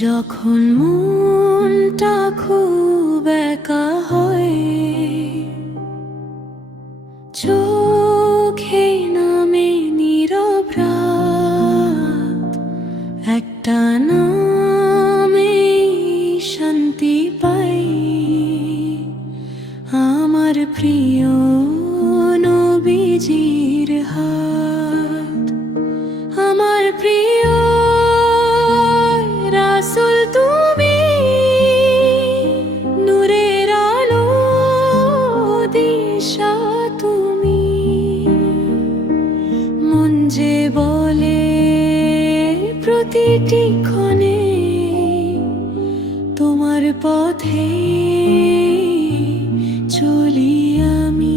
যখন মনটা খুব একা হয়, চোখে নামে নীরব রাত, একটা নামে শান্তি পাই। আমার প্রিয় নবীজির হাত, আমার প্রিয় রাসূল তুমি, নূরের আলো দিশা তুমি। মন যে বলে প্রতিটি ক্ষণে তোমার পথে চলি আমি।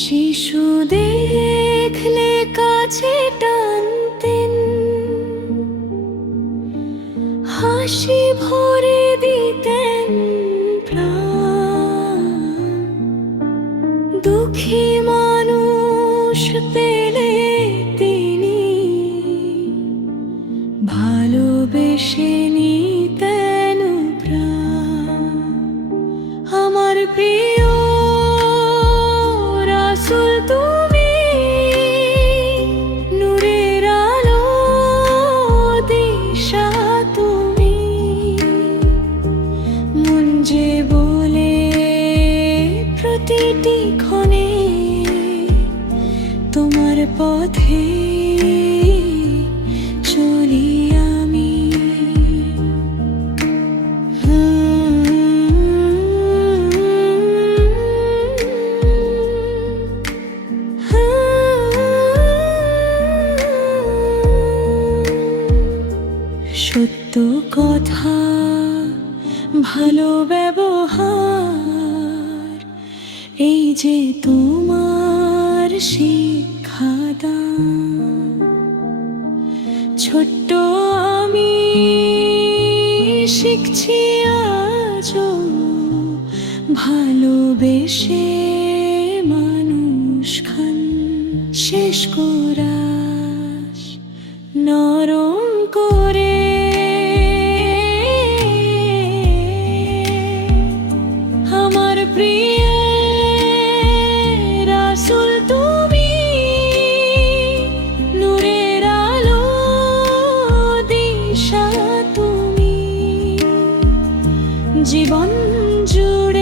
শিশু দেখলে কাছে টানতেন, হাসি ভরে দিতেন প্রাণ। দুঃখী মানুষ পেলে তিনি ভালোবেসে নিতেন প্রাণ। আমার প্রিয় রাসূল তুমি, নূরের আলো দিশা তুমি। মন যে বলে প্রতিটি ক্ষণে তোমার পথে চলি আমি। সত্য কথা, ভালো ব্যবহার, এই যে তোমার শিক্ষাদান। ছোট্ট আমি শিখছি আজও ভালোবেসে মানুষ খান। শেষ কোরাস নরম করে আমার প্রিয় রাসূল তুমি, নূরের আলো দিশা তুমি। জীবন জুড়ে